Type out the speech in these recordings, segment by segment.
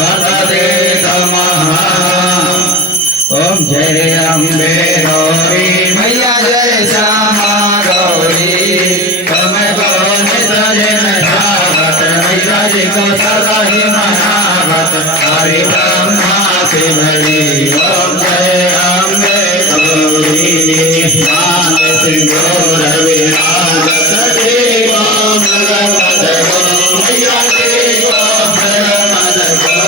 वदते तमः। ओम जय अम्बे गौरी मैया जय श्यामा गौरी तमें करो नित दिन ध्यावत मैया जी को सदा ही मनावत हरि ब्रह्मा शिवजी। ओम जय अम्बे गौरी मान सिंदूर विराजत देवो भगवत गो मैया देवो भगवत गो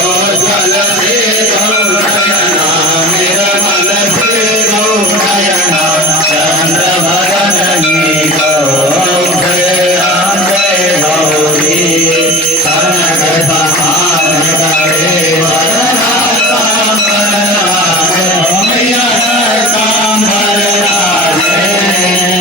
ओ जल से गौरयना निर्मल से गौरयना चंद्रवदनी गो। ओम जय अम्बे गौरी कनक समान करे वरना कामना मैया काम भरराजे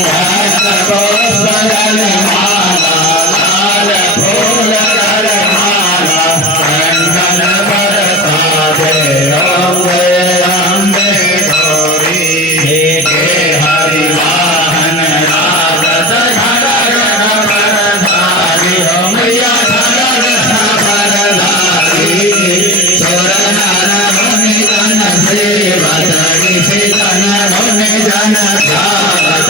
भक्त को सजन माला लाल फूल कर माला चंदन बरसाते। ओम जय अम्बे गौरी हे हरि वाहन राजत घड़गड़ बरधारी हो मैया घड़गड़ बरधारी सुर नर मुनि जन सेवत ऋषि जन मुनि जन ध्यावत